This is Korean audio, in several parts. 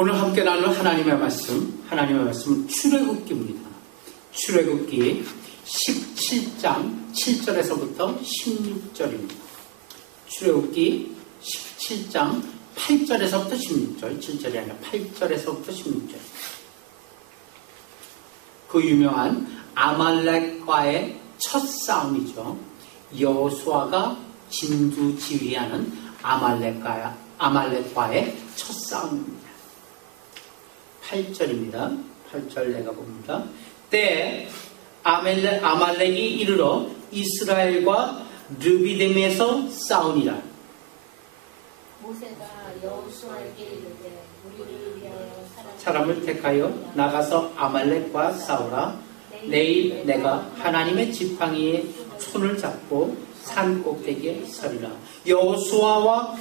오늘 함께 나눌 하나님의 말씀은 출애굽기입니다. 출애굽기 17장 7절에서부터 16절입니다. 출애굽기 17장 8절에서부터 16절, 7절이 아니라 8절에서부터 16절. 그 유명한 아말렉과의 첫 싸움이죠. 여호수아가 진두지휘하는 아말렉과의 첫 싸움입니다. 8절입니다. 8절 내가 봅니다. 때에 아말렉이 이르러 이스라엘과 르비딤에서 싸우니라. 모세가 여호수아에게 이르되 우리를 위하여 사람을 택하여 나가서 아말렉과 싸우라. 내일 내가 하나님의 지팡이에 손을 잡고 산 꼭대기에 서리라. 여호수아가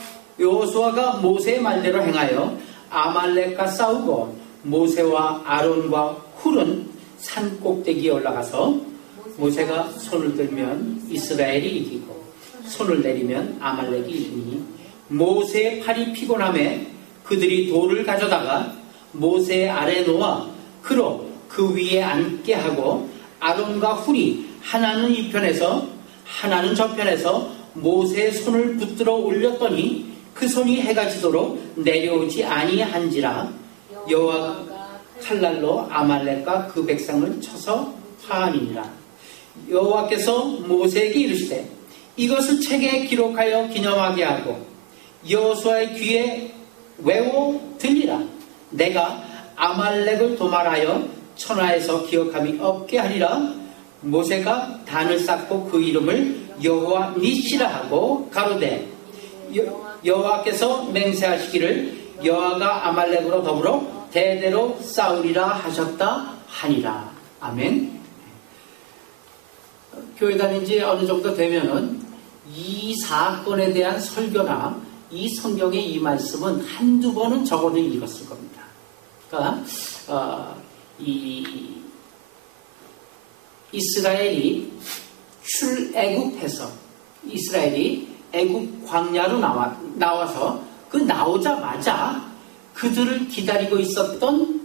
모세의 말대로 행하여 아말렉과 싸우고 모세와 아론과 훌은 산 꼭대기에 올라가서 모세가 손을 들면 이스라엘이 이기고 손을 내리면 아말렉이 이기니 모세의 팔이 피곤함에 그들이 돌을 가져다가 모세 아래 놓아 그로 그 위에 앉게 하고 아론과 훌이 하나는 이 편에서 하나는 저 편에서 모세의 손을 붙들어 올렸더니 그 손이 해가 지도록 내려오지 아니한지라. 여호와가 칼날로 아말렉과 그 백성을 쳐서 파하니라. 여호와께서 모세에게 이르시되 이것을 책에 기록하여 기념하게 하고 여호수아의 귀에 외워 들리라. 내가 아말렉을 도말하여 천하에서 기억함이 없게 하리라. 모세가 단을 쌓고 그 이름을 여호와 니시라 하고 가로되 여호와께서 맹세하시기를 여호와가 아말렉으로 더불어 대대로 싸우리라 하셨다 하니라. 아멘. 교회 다닌 지 어느 정도 되면은 이 사건에 대한 설교나 이 성경의 이 말씀은 한두 번은 적어도 읽었을 겁니다. 그러니까 이스라엘이 출애굽해서 이스라엘이 애굽 광야로 나와서 그 나오자마자 그들을 기다리고 있었던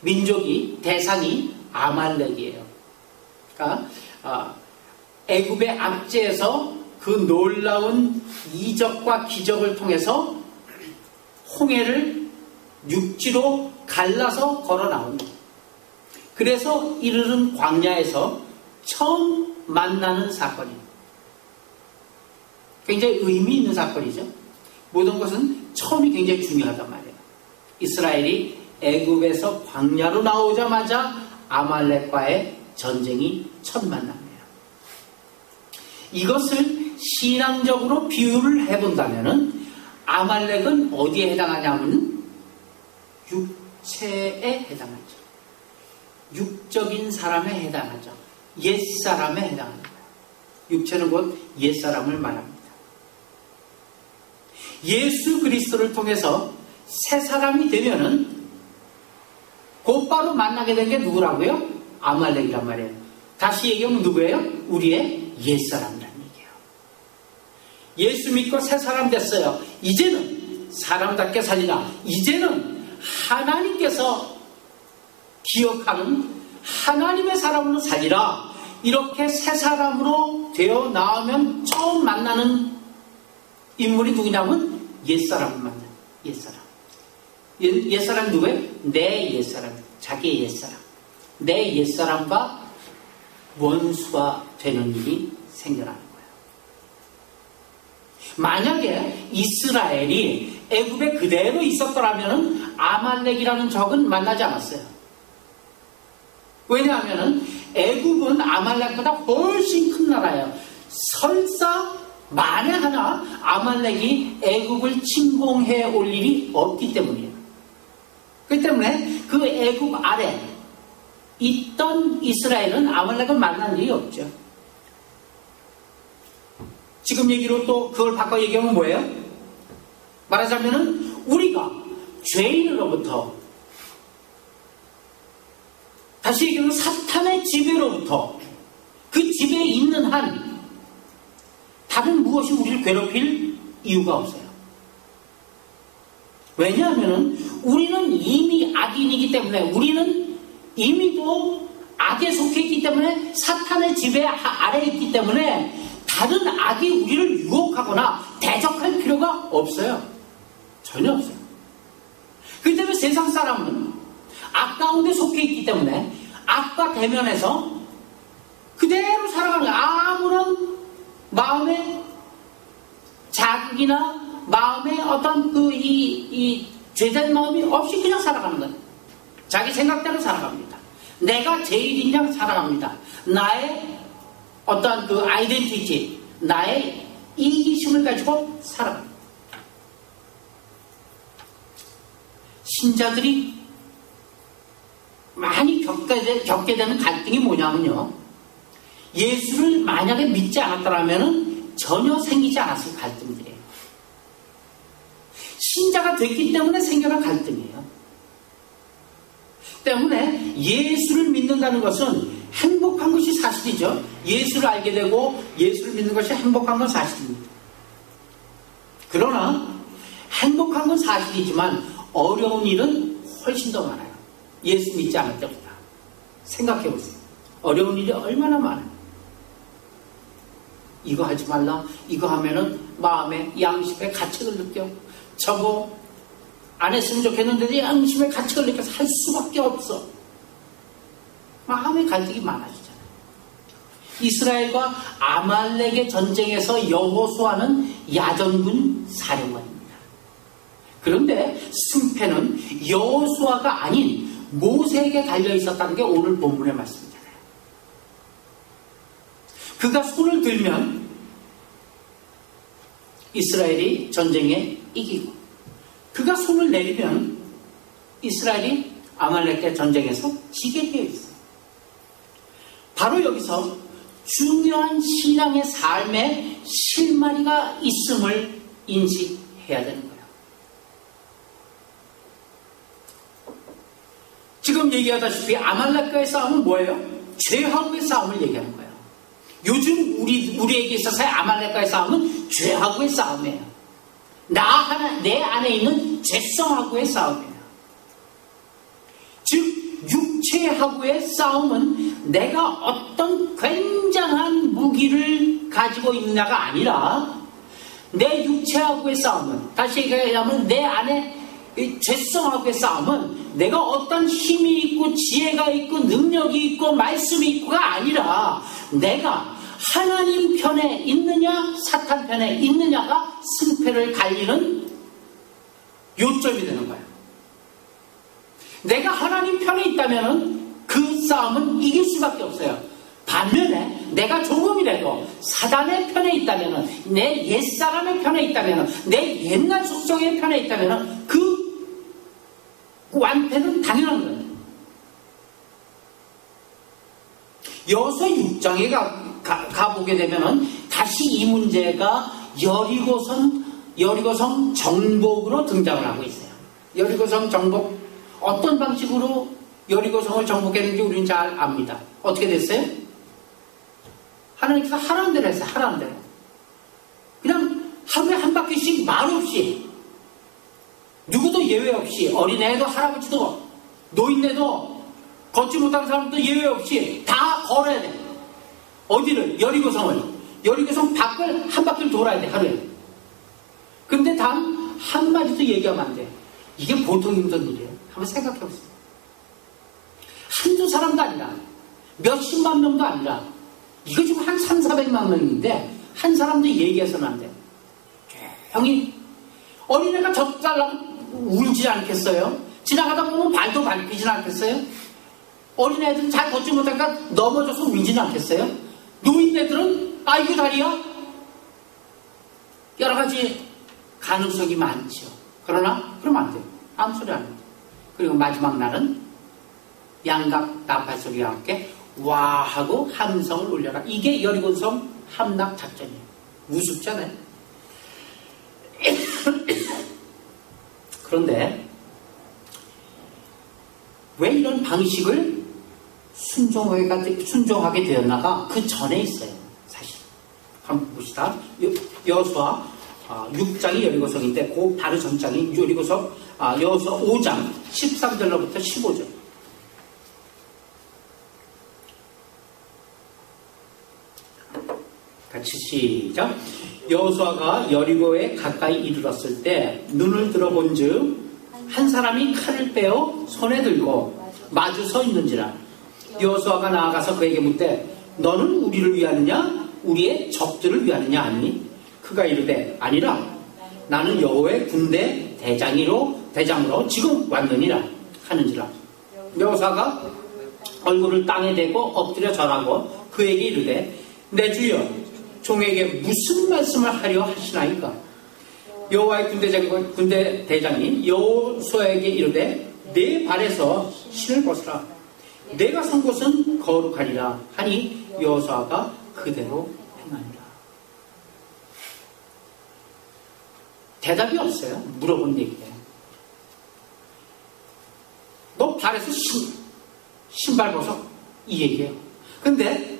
민족이 대상이 아말렉이에요. 그러니까 애굽의 압제에서 그 놀라운 이적과 기적을 통해서 홍해를 육지로 갈라서 걸어 나옵니다. 그래서 이르는 광야에서 처음 만나는 사건입니다. 굉장히 의미 있는 사건이죠. 모든 것은 처음이 굉장히 중요하단 말이에요. 이스라엘이 애굽에서 광야로 나오자마자 아말렉과의 전쟁이 첫 만남이에요. 이것을 신앙적으로 비유를 해본다면 아말렉은 어디에 해당하냐면 육체에 해당하죠. 육적인 사람에 해당하죠. 옛사람에 해당합니다. 육체는 곧 옛사람을 말합니다. 예수 그리스도를 통해서 새 사람이 되면은 곧바로 만나게 된 게 누구라고요? 아말렉이란 말이에요. 다시 얘기하면 누구예요? 우리의 옛사람이라는 얘기예요. 예수 믿고 새 사람 됐어요. 이제는 사람답게 살리라. 이제는 하나님께서 기억하는 하나님의 사람으로 살리라. 이렇게 새 사람으로 되어 나오면 처음 만나는 인물이 누구냐면 옛사람을 만나요. 옛사람. 옛사람이 누구예요? 내 옛사람. 자기의 옛사람. 내 옛사람과 원수가 되는 일이 생겨나는 거예요. 만약에 이스라엘이 애굽에 그대로 있었더라면 아말렉이라는 적은 만나지 않았어요. 왜냐하면 애굽은 아말렉보다 훨씬 큰 나라예요. 설사 만에 하나 아말렉이 애굽을 침공해 올 일이 없기 때문이에요. 그렇기 때문에 그 애굽 아래 있던 이스라엘은 아말렉을 만난 일이 없죠. 지금 얘기로 또 그걸 바꿔 얘기하면 뭐예요? 말하자면은 우리가 죄인으로부터 다시 얘기하면 사탄의 지배로부터 그 지배에 있는 한 다른 무엇이 우리를 괴롭힐 이유가 없어요. 왜냐하면 우리는 이미 악인이기 때문에, 우리는 이미도 악에 속해 있기 때문에, 사탄의 지배 아래에 있기 때문에 다른 악이 우리를 유혹하거나 대적할 필요가 없어요. 전혀 없어요. 그렇기 때문에 세상 사람은 악 가운데 속해 있기 때문에 악과 대면해서 그대로 살아가는 거예요. 아무런 마음의 자극이나 마음의 어떤 이 죄된 마음이 없이 그냥 살아가는 거예요. 자기 생각대로 살아갑니다. 내가 제일인 양 살아갑니다. 나의 어떤 그 아이덴티티, 나의 이기심을 가지고 살아갑니다. 신자들이 많이 겪게 되는 갈등이 뭐냐면요, 예수를 만약에 믿지 않았더라면 전혀 생기지 않았을 갈등들이에요. 신자가 됐기 때문에 생겨난 갈등이에요. 때문에 예수를 믿는다는 것은 행복한 것이 사실이죠. 예수를 알게 되고 예수를 믿는 것이 행복한 건 사실입니다. 그러나 행복한 건 사실이지만 어려운 일은 훨씬 더 많아요. 예수 믿지 않을 때보다. 생각해 보세요. 어려운 일이 얼마나 많아요. 이거 하지 말라, 이거 하면은 마음에 양심의 가책을 느껴. 저거 안 했으면 좋겠는데 양심의 가책을 느껴서 할 수밖에 없어. 마음의 갈등이 많아지잖아요. 이스라엘과 아말렉의 전쟁에서 여호수아는 야전군 사령관입니다. 그런데 승패는 여호수아가 아닌 모세에게 달려 있었다는 게 오늘 본문의 말씀이잖아요. 그가 손을 들면 이스라엘이 전쟁에 이기고, 그가 손을 내리면 이스라엘이 아말렉의 전쟁에서 지게 되어 있어요. 바로 여기서 중요한 신앙의 삶의 실마리가 있음을 인식해야 되는 거예요. 지금 얘기하다시피 아말렉과의 싸움은 뭐예요? 죄하고의 싸움을 얘기하는 거예요. 요즘 우리에게 있어서의 아말렉과의 싸움은 죄하고의 싸움이에요. 내 안에 있는 죄성하고의 싸움이에요. 즉 육체하고의 싸움은 내가 어떤 굉장한 무기를 가지고 있느냐가 아니라, 내 육체하고의 싸움은, 다시 얘기하면 내 안에 죄성하고의 싸움은 내가 어떤 힘이 있고 지혜가 있고 능력이 있고 말씀이 있고가 아니라, 내가 하나님 편에 있느냐 사탄 편에 있느냐가 승패를 갈리는 요점이 되는 거예요. 내가 하나님 편에 있다면 그 싸움은 이길 수밖에 없어요. 반면에 내가 조금이라도 사단의 편에 있다면, 내 옛사람의 편에 있다면, 내 옛날 속성의 편에 있다면 그 완패는 당연한 거예요. 여호수아 6장에 가보게 되면은 다시 이 문제가 여리고성 정복으로 등장을 하고 있어요. 여리고성 정복, 어떤 방식으로 여리고성을 정복했는지 우리는 잘 압니다. 어떻게 됐어요? 하나님께서 하라는 대로 했어요. 하라는 대로. 그냥 하루에 한 바퀴씩 말 없이, 누구도 예외 없이, 어린애도 할아버지도 노인네도 걷지 못하는 사람도 예외 없이 다 걸어야 돼. 어디를? 여리고성을. 여리고성 밖을 한 바퀴를 돌아야 돼, 하루에. 근데 단 한마디도 얘기하면 안 돼. 이게 보통 힘든 일이에요. 한번 생각해 보세요. 한두 사람도 아니라, 몇십만 명도 아니라, 이거 지금 한 300~400만 명인데 한 사람도 얘기해서는 안 돼. 조용히. 어린애가 젖살라고 울지 않겠어요? 지나가다 보면 발도 밟히진 않겠어요? 어린애들은 잘 걷지 못하니까 넘어져서 울지는 않겠어요? 노인네들은 아이고 다리야? 여러 가지 가능성이 많죠. 그러나 그러면 안 돼요. 아무 소리 안 해요. 그리고 마지막 날은 양각 나팔 소리와 함께 와 하고 함성을 올려라. 이게 여리고성 함락 작전이에요. 우습잖아요. 그런데 왜 이런 방식을 순종하게 되었나가 그 전에 있어요. 사실 한번 봅시다. 여호수아 6장이 여리고성인데 그 바로 전장이 여리고성 여호수아 5장 13절로부터 15절. 같이 시작. 여호수아가 여리고에 가까이 이르렀을 때 눈을 들어본즉 한 사람이 칼을 빼어 손에 들고 마주 서 있는지라. 여호수아가 나아가서 그에게 묻되 너는 우리를 위하느냐 우리의 적들을 위하느냐 하니 그가 이르되 아니라 나는 여호와의 군대 대장으로 지금 왔느니라 하는지라. 여호수아가 얼굴을 땅에 대고 엎드려 절하고 그에게 이르되 내 주여 종에게 무슨 말씀을 하려 하시나이까. 여호와의 군대 대장이 여호수아에게 이르되 내 발에서 신을 벗으라 내가 선 곳은 거룩하리라 하니 여호수아가 그대로 행하니라. 대답이 없어요. 물어본 얘기예요. 너 발에서 신발 벗어 이 얘기예요. 근데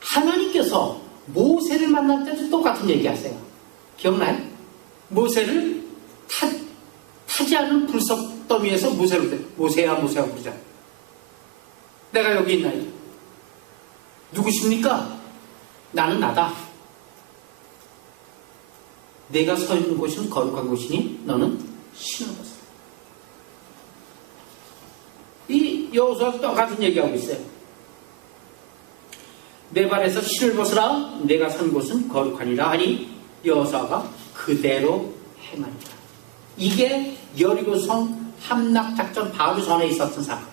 하나님께서 모세를 만날 때도 똑같은 얘기하세요. 기억나요? 모세를 타지 않은 불석더미에서 모세야 부르자. 내가 여기 있나요? 누구십니까? 나는 나다. 내가 서 있는 곳은 거룩한 곳이니 너는 신을 벗어. 이 여호수아도 똑같은 얘기하고 있어요. 내 발에서 신을 벗으라 내가 선 곳은 거룩하니라 하니 여호수아가 그대로 행하니라. 이게 여리고성 함락작전 바로 전에 있었던 사건.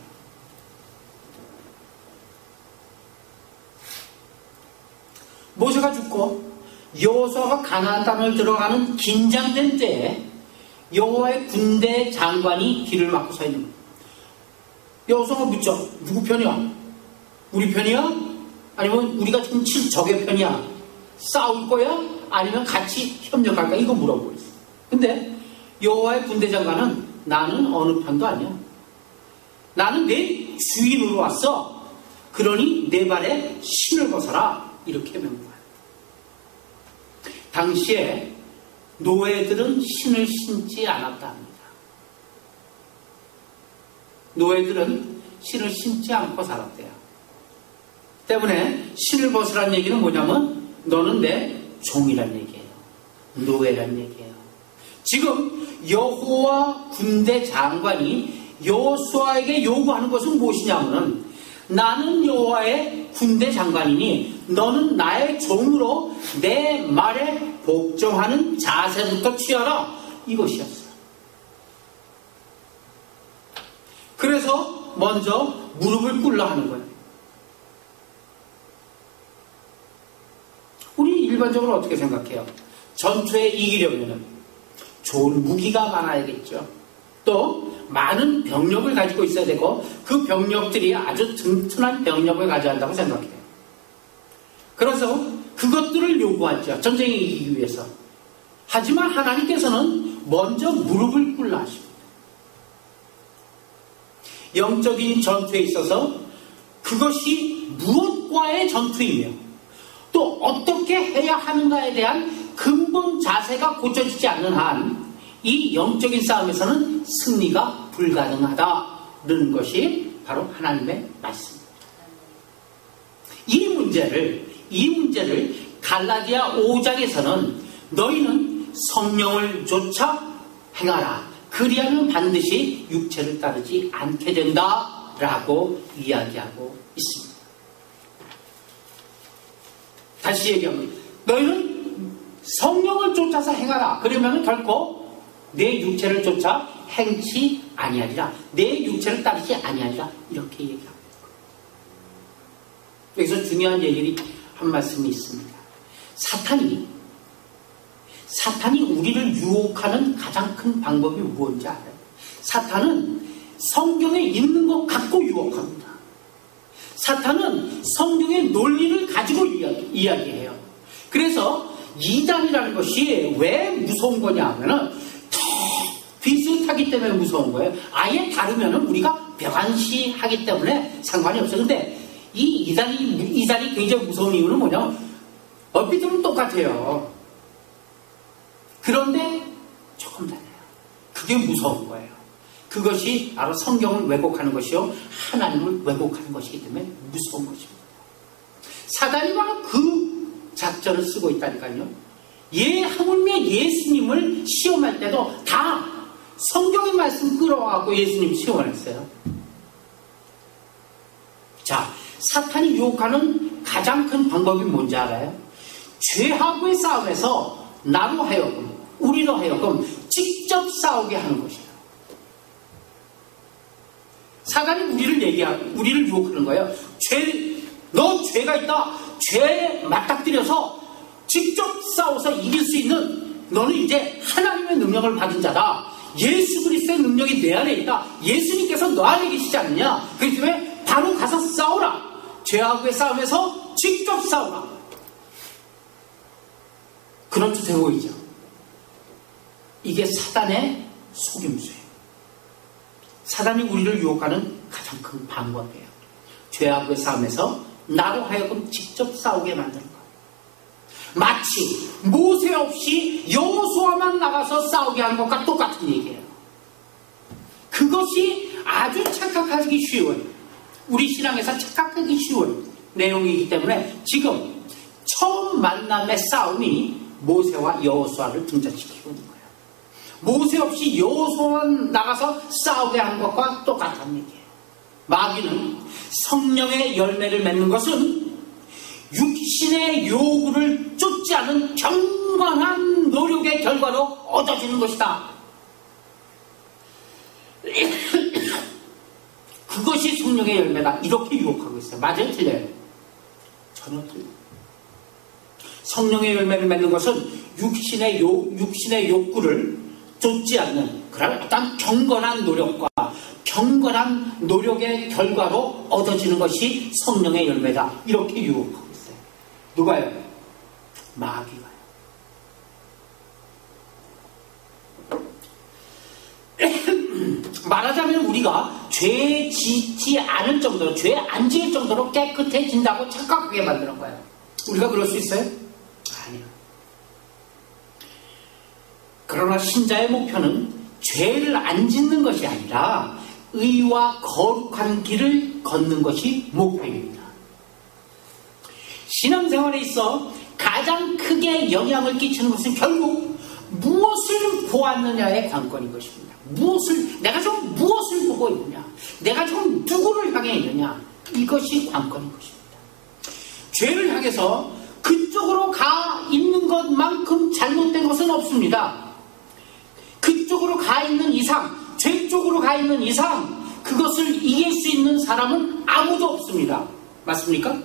모세가 죽고 여호수아가 가나안 땅을 들어가는 긴장된 때에 여호와의 군대 장관이 길을 막고 서 있는 거예요. 여호수아가 묻죠. 누구 편이야? 우리 편이야? 아니면 우리가 지금 적의 편이야? 싸울 거야? 아니면 같이 협력할까? 이거 물어보고 있어. 근데 여호와의 군대 장관은 나는 어느 편도 아니야. 나는 내 주인으로 왔어. 그러니 내 발에 신을 벗어라. 이렇게 명령해요. 당시에 노예들은 신을 신지 않았다 합니다. 노예들은 신을 신지 않고 살았대요. 때문에 신을 벗으라는 얘기는 뭐냐면 너는 내 종이란 얘기예요. 노예란 얘기예요. 지금 여호와 군대 장관이 여호수아에게 요구하는 것은 무엇이냐면 나는 여호와의 군대 장관이니 너는 나의 종으로 내 말에 복종하는 자세부터 취하라. 이것이었어요. 그래서 먼저 무릎을 꿇라 하는 거예요. 우리 일반적으로 어떻게 생각해요? 전투에 이기려면 좋은 무기가 많아야겠죠. 또 많은 병력을 가지고 있어야 되고 그 병력들이 아주 튼튼한 병력을 가져야 한다고 생각해요. 그래서 그것들을 요구하죠. 전쟁에 이기기 위해서. 하지만 하나님께서는 먼저 무릎을 꿇라 하십니다. 영적인 전투에 있어서 그것이 무엇과의 전투이며 또 어떻게 해야 하는가에 대한 근본 자세가 고쳐지지 않는 한 이 영적인 싸움에서는 승리가 불가능하다는 것이 바로 하나님의 말씀입니다. 이 문제를 갈라디아 5장에서는 너희는 성령을 좇아 행하라. 그리하면 반드시 육체를 따르지 않게 된다라고 이야기하고 있습니다. 다시 얘기하면 너희는 성령을 쫓아서 행하라. 그러면 결코 내 육체를 쫓아 행치 아니하리라. 내 육체를 따르지 아니하리라. 이렇게 얘기합니다. 여기서 중요한 얘기를 한 말씀이 있습니다. 사탄이 우리를 유혹하는 가장 큰 방법이 무엇인지 알아요? 사탄은 성경에 있는 것 갖고 유혹합니다. 사탄은 성경의 논리를 가지고 이야기해요. 그래서 이단이라는 것이 왜 무서운 거냐 하면은 비슷하기 때문에 무서운 거예요. 아예 다르면은 우리가 병안시하기 때문에 상관이 없어요. 근데 이 이단이 굉장히 무서운 이유는 뭐냐면 얼핏 보면 똑같아요. 그런데 조금 달라요. 그게 무서운 거예요. 그것이 바로 성경을 왜곡하는 것이요, 하나님을 왜곡하는 것이기 때문에 무서운 것입니다. 사단이 바로 그 작전을 쓰고 있다니까요. 하물며 예수님을 시험할 때도 다 성경의 말씀 끌어와갖고 예수님 시험을 했어요. 자, 사탄이 유혹하는 가장 큰 방법이 뭔지 알아요? 죄하고의 싸움에서 나로 하여금, 우리로 하여금 직접 싸우게 하는 것이에요. 사단이 우리를 유혹하는 거예요. 너 죄가 있다. 죄에 맞닥뜨려서 직접 싸워서 이길 수 있는, 너는 이제 하나님의 능력을 받은 자다. 예수 그리스도의 능력이 내 안에 있다. 예수님께서 너 안에 계시지 않느냐. 그렇기 때문에 바로 가서 싸우라. 죄하고의 싸움에서 직접 싸우라. 그런 뜻해 보이죠. 이게 사단의 속임수예요. 사단이 우리를 유혹하는 가장 큰 방법이에요. 죄하고의 싸움에서 나로 하여금 직접 싸우게 만드는 거예요. 마치 모세 없이 여호수아만 나가서 싸우게 하는 것과 똑같은 얘기예요. 그것이 아주 착각하기 쉬워요. 우리 신앙에서 착각하기 쉬운 내용이기 때문에 지금 처음 만남의 싸움이 모세와 여호수아를 등장시키고 있는 거예요. 모세 없이 여호수아만 나가서 싸우게 하는 것과 똑같은 얘기예요. 마귀는 성령의 열매를 맺는 것은 육신의 요구를 쫓지 않은 경건한 노력의 결과로 얻어지는 것이다. 그것이 성령의 열매다. 이렇게 유혹하고 있어요. 맞아요? 틀려요? 전혀 틀려요. 성령의 열매를 맺는 것은 육신의 욕구를 쫓지 않는 그런 어떤 경건한 노력과 경건한 노력의 결과로 얻어지는 것이 성령의 열매다. 이렇게 유혹하고 있어요. 누가요? 마귀가요. 말하자면 우리가 죄 짓지 않을 정도로, 죄 안 지을 정도로 깨끗해진다고 착각하게 만드는 거예요. 우리가 그럴 수 있어요? 아니요. 그러나 신자의 목표는 죄를 안 짓는 것이 아니라 의와 거룩한 길을 걷는 것이 목표입니다. 신앙생활에 있어 가장 크게 영향을 끼치는 것은 결국 무엇을 보았느냐의 관건인 것입니다. 내가 지금 무엇을 보고 있느냐, 내가 지금 누구를 향해 있느냐, 이것이 관건인 것입니다. 죄를 향해서 그쪽으로 가 있는 것만큼 잘못된 것은 없습니다. 그쪽으로 가 있는 이상, 죄 쪽으로 가 있는 이상 그것을 이길 수 있는 사람은 아무도 없습니다. 맞습니까?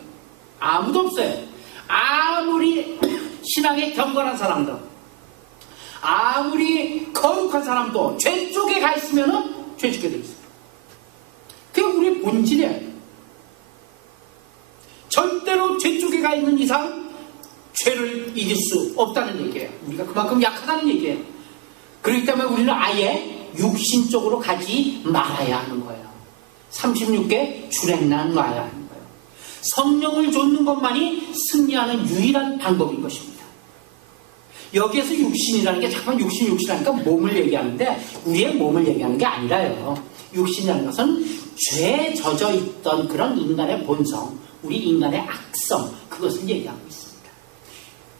아무도 없어요. 아무리 신앙에 경건한 사람도, 아무리 거룩한 사람도 죄 쪽에 가 있으면 죄 짓게 되어 있어요. 그게 우리의 본질이에요. 절대로 죄 쪽에 가 있는 이상 죄를 이길 수 없다는 얘기예요. 우리가 그만큼 약하다는 얘기예요. 그렇기 때문에 우리는 아예 육신 쪽으로 가지 말아야 하는 거예요. 36개 출애굽만 놔야 하는 거예요. 성령을 좇는 것만이 승리하는 유일한 방법인 것입니다. 여기에서 육신이라는 게 잠깐 육신하니까 몸을 얘기하는데 우리의 몸을 얘기하는 게 아니라요. 육신이라는 것은 죄에 젖어 있던 그런 인간의 본성, 우리 인간의 악성, 그것을 얘기하고 있습니다.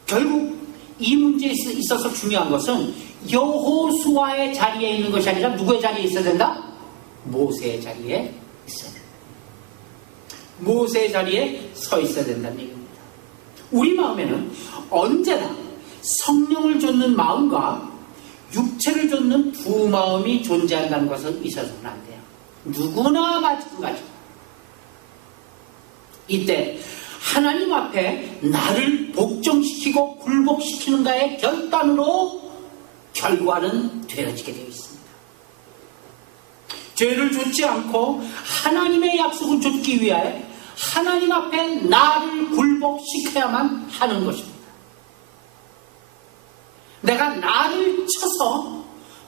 결국 이 문제에 있어서 중요한 것은 여호수아의 자리에 있는 것이 아니라 누구의 자리에 있어야 된다? 모세의 자리에 있어야 된다. 모세의 자리에 서 있어야 된다는 얘기입니다. 우리 마음에는 언제나 성령을 좇는 마음과 육체를 좇는 두 마음이 존재한다는 것은 있어서는 안 돼요. 누구나 마찬가지입니다. 이때 하나님 앞에 나를 복종시키고 굴복시키는가의 결단으로 결과는 되어지게 되어 있습니다. 죄를 좇지 않고 하나님의 약속을 좇기 위해 하나님 앞에 나를 굴복시켜야만 하는 것입니다. 내가 나를 쳐서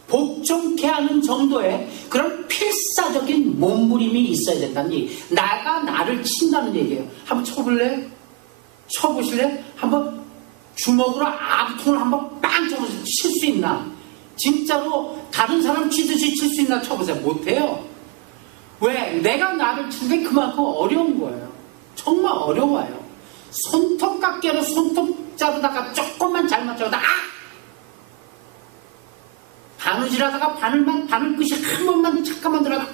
복종케 하는 정도의 그런 필사적인 몸부림이 있어야 된다는 얘기. 나가 나를 친다는 얘기예요. 한번 쳐볼래? 쳐보실래? 한번 주먹으로 앞통을 한번 빵 쳐보세요. 칠 수 있나? 진짜로 다른 사람 치듯이 칠 수 있나 쳐보세요. 못해요. 왜? 내가 나를 치는데 그만큼 어려운 거예요. 정말 어려워요. 손톱깎이로 손톱 자르다가 조금만 잘 맞춰도 바느질하다가 바늘 끝이 한 번만 잠깐만 들어가도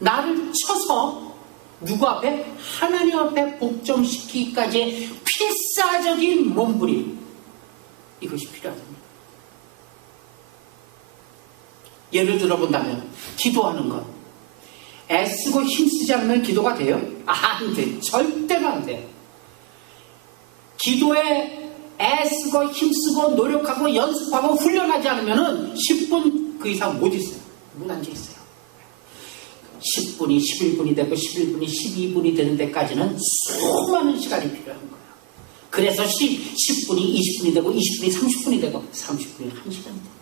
나를 쳐서 누구 앞에? 하나님 앞에 복종시키기까지의 필사적인 몸부림, 이것이 필요하답니다. 예를 들어본다면 기도하는 것, 애쓰고 힘쓰지 않으면 기도가 돼요? 안 돼. 절대로 안 돼. 기도에 애쓰고 힘쓰고 노력하고 연습하고 훈련하지 않으면 10분 그 이상 못 있어요. 못 앉아 있어요. 10분이 11분이 되고 11분이 12분이 되는 데까지는 수많은 시간이 필요한 거예요. 그래서 10분이 20분이 되고 20분이 30분이 되고 30분이 1시간이 됩니다.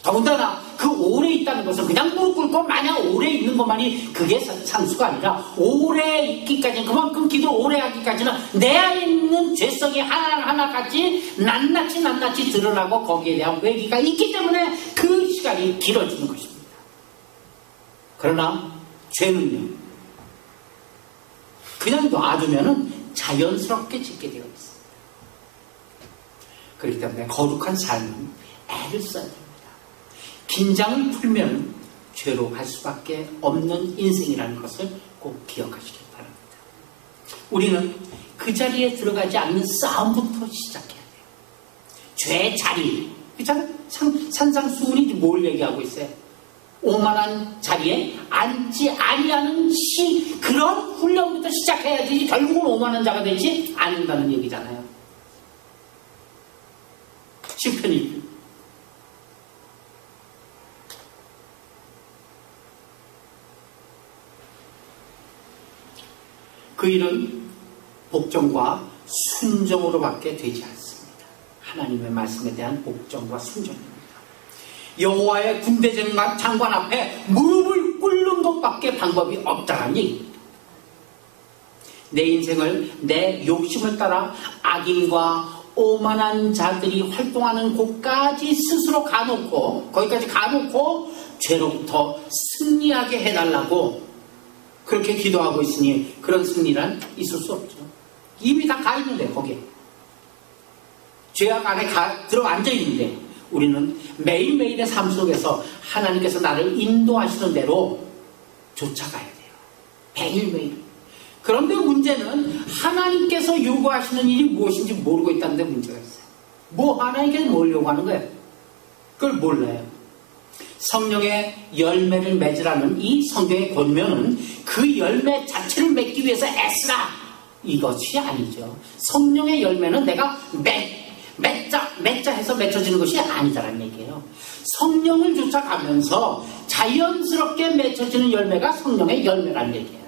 더군다나 그 오래 있다는 것은 그냥 무릎 꿇고 마냥 오래 있는 것만이 그게 상수가 아니라 오래 있기까지는, 그만큼 기도 오래 하기까지는 내 안에 있는 죄성이 하나같이 낱낱이 드러나고 거기에 대한 외기가 있기 때문에 그 시간이 길어지는 것입니다. 그러나 죄는요, 그냥 놔두면 자연스럽게 짓게 되어 있습니다. 그렇기 때문에 거룩한 삶은 애를 써야 됩니다. 긴장을 풀면 죄로 갈 수밖에 없는 인생이라는 것을 꼭 기억하시기 바랍니다. 우리는 그 자리에 들어가지 않는 싸움부터 시작해야 돼요. 죄의 자리, 그렇잖아요? 산상수훈이 뭘 얘기하고 있어요? 오만한 자리에 앉지 아니하는 그런 훈련부터 시작해야 되지 결국은 오만한 자가 되지 않는다는 얘기잖아요. 시편이 그 일은 복종과 순종으로밖에 되지 않습니다. 하나님의 말씀에 대한 복종과 순종입니다. 여호와의 군대 장관 앞에 무릎을 꿇는 것밖에 방법이 없다는 얘기입니다. 내 인생을 내 욕심을 따라 악인과 오만한 자들이 활동하는 곳까지 스스로 거기까지 가놓고 죄로부터 승리하게 해달라고 그렇게 기도하고 있으니 그런 승리란 있을 수 없죠. 이미 다 가 있는데 거기에 죄악 안에 들어앉아 있는데 우리는 매일매일의 삶 속에서 하나님께서 나를 인도하시는 대로 쫓아가야 돼요. 매일매일. 그런데 문제는 하나님께서 요구하시는 일이 무엇인지 모르고 있다는 데 문제가 있어요. 하나님께서 뭘 요구하는 거예요? 그걸 몰라요. 성령의 열매를 맺으라는 이 성경의 권면은 그 열매 자체를 맺기 위해서 애쓰라, 이것이 아니죠. 성령의 열매는 내가 맺자 해서 맺혀지는 것이 아니다라는 얘기예요. 성령을 쫓아가면서 자연스럽게 맺혀지는 열매가 성령의 열매라는 얘기예요.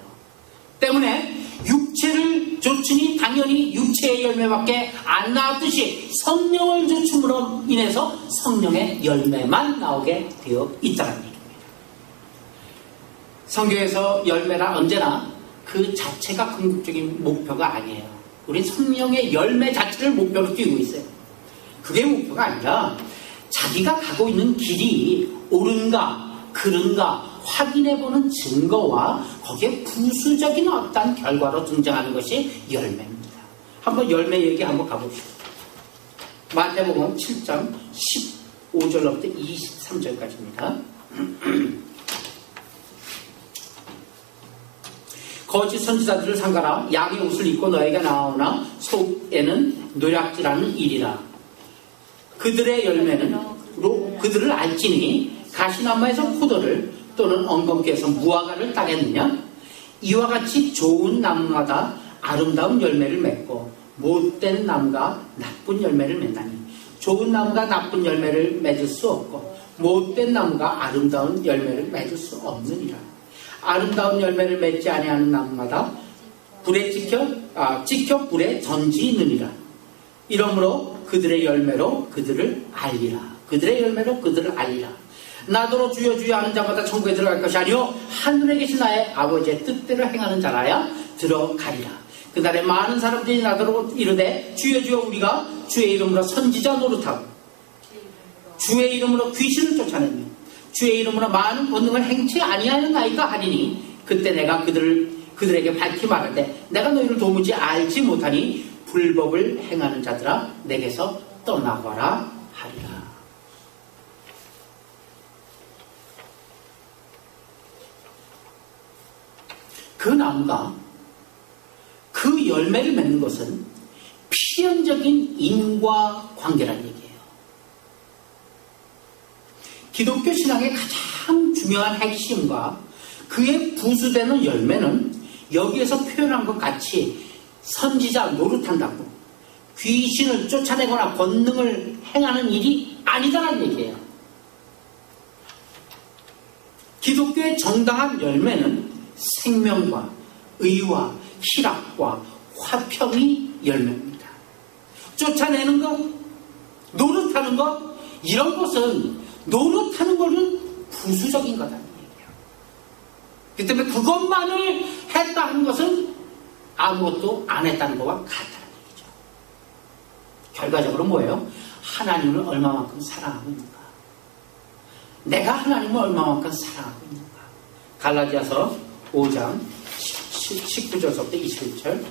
때문에 육체를 좇으니 당연히 육체의 열매밖에 안 나왔듯이 성령을 좇음으로 인해서 성령의 열매만 나오게 되어 있다는 얘기입니다. 성경에서 열매란 언제나 그 자체가 궁극적인 목표가 아니에요. 우리 성령의 열매 자체를 목표로 뛰고 있어요. 그게 목표가 아니라 자기가 가고 있는 길이 옳은가 그른가 확인해보는 증거와 거기에 부수적인 어떤 결과로 등장하는 것이 열매입니다. 한번 열매 얘기 한번 가봅시다. 마태복음 7장 15절부터 23절까지입니다. 거짓 선지자들을 삼가라. 양의 옷을 입고 너에게 나오나 속에는 노략질하는 일이라. 그들의 열매는 그들을 알지니 가시나무에서 포도를 또는 엉겅퀴에서 무화과를 따겠느냐? 이와 같이 좋은 나무마다 아름다운 열매를 맺고 못된 나무가 나쁜 열매를 맺나니 좋은 나무가 나쁜 열매를 맺을 수 없고 못된 나무가 아름다운 열매를 맺을 수 없느니라. 아름다운 열매를 맺지 아니하는 나무마다 불에 찍혀 불에 던지느니라. 이러므로 그들의 열매로 그들을 알리라. 그들의 열매로 그들을 알리라. 나더러 주여 주여 하는 자마다 천국에 들어갈 것이 아니요 하늘에 계신 나의 아버지의 뜻대로 행하는 자라야 들어가리라. 그날에 많은 사람들이 나더러 이르되 주여 주여 우리가 주의 이름으로 선지자 노릇하고 주의 이름으로 귀신을 쫓아내며 주의 이름으로 많은 권능을 행치 아니하였나이까 하리니 그때 내가 그들에게 밝히 말하되 내가 너희를 도무지 알지 못하니 불법을 행하는 자들아 내게서 떠나가라 하리라. 그 나무가 그 열매를 맺는 것은 필연적인 인과 관계라는 얘기예요. 기독교 신앙의 가장 중요한 핵심과 그의 부수되는 열매는 여기에서 표현한 것 같이 선지자 노릇한다고 귀신을 쫓아내거나 권능을 행하는 일이 아니다라는 얘기예요. 기독교의 정당한 열매는 생명과 의와 희락과 화평이 열매입니다. 쫓아내는 것, 노릇하는 것, 이런 것은 노릇하는 것은 부수적인 거다는 얘기예요. 그렇기 때문에 그것만을 했다 하는 것은 아무것도 안 했다는 것과 같다는 얘기죠. 결과적으로 뭐예요? 하나님을 얼마만큼 사랑하고 있는가? 내가 하나님을 얼마만큼 사랑하고 있는가? 갈라디아서 5장 19절부터 21절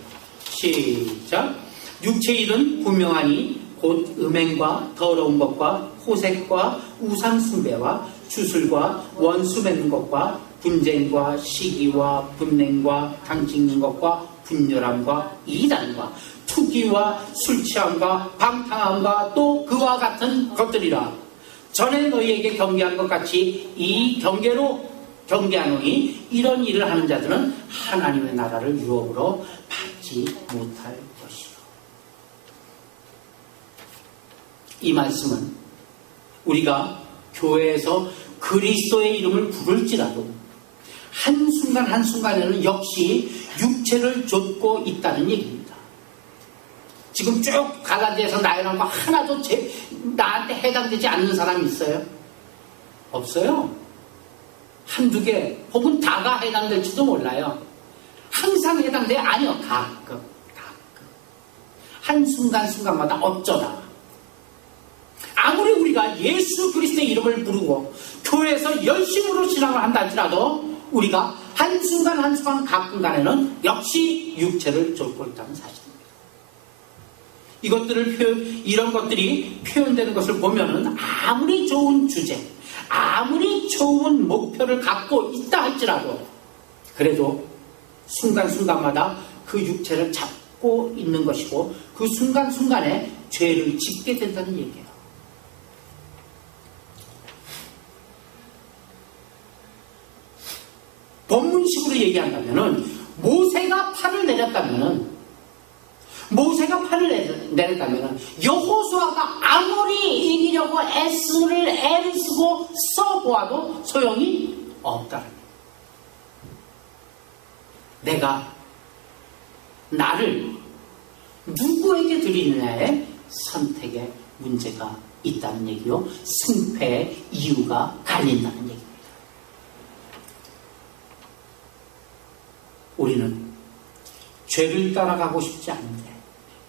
시작. 육체의 일은 분명하니 곧 음행과 더러운 것과 호색과 우상 숭배와 주술과 원수 맺는 것과 분쟁과 시기와 분냉과 당짓는 것과 분열함과 이단과 투기와 술취함과 방탕함과 또 그와 같은 것들이라. 전에 너희에게 경계한 것 같이 이 경계로 경계하노니 이런 일을 하는 자들은 하나님의 나라를 유업으로 받지 못할 것이요. 이 말씀은 우리가 교회에서 그리스도의 이름을 부를지라도 한순간 한순간에는 역시 육체를 좇고 있다는 얘기입니다. 지금 쭉 갈라디아에서 나열한 거 하나도 나한테 해당되지 않는 사람이 있어요? 없어요. 한두 개 혹은 다가 해당될지도 몰라요. 항상 해당돼요? 아니요. 가끔. 한순간순간마다 어쩌다. 아무리 우리가 예수 그리스도의 이름을 부르고 교회에서 열심으로 신앙을 한다 할지라도 우리가 한순간 가끔간에는 역시 육체를 좇고 있다는 사실입니다. 이런 것들이 표현되는 것을 보면은 아무리 좋은 주제, 아무리 좋은 목표를 갖고 있다 할지라도 그래도 순간순간마다 그 육체를 잡고 있는 것이고 그 순간순간에 죄를 짓게 된다는 얘기예요. 본문식으로 얘기한다면은 모세가 팔을 내렸다면은 여호수아가 아무리 이기려고 애를 쓰고 써보아도 소용이 없다는 거예요. 내가 나를 누구에게 드리느냐에 선택의 문제가 있다는 얘기요. 승패의 이유가 갈린다는 얘기입니다. 우리는 죄를 따라가고 싶지 않은데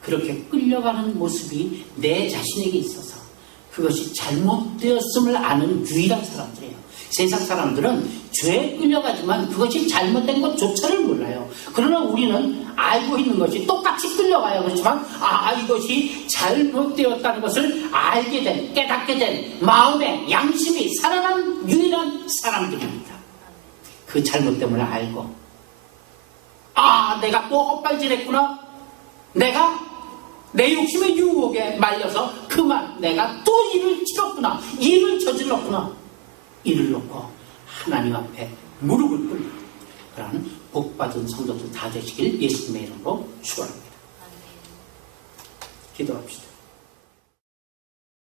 그렇게 끌려가는 모습이 내 자신에게 있어서 그것이 잘못되었음을 아는 유일한 사람들이에요. 세상 사람들은 죄에 끌려가지만 그것이 잘못된 것조차를 몰라요. 그러나 우리는 알고 있는 것이 똑같이 끌려가요. 그렇지만 이것이 잘못되었다는 것을 알게 된, 깨닫게 된 마음의 양심이 살아난 유일한 사람들입니다. 그 잘못됨을 알고 내가 또 헛발질했구나. 내가 내 욕심의 유혹에 말려서 그만 내가 또 일을 치렀구나. 일을 저질렀구나. 이를 놓고 하나님 앞에 무릎을 꿇는 그런 복받은 성도들 다 되시길 예수님의 이름으로 축원합니다. 기도합시다.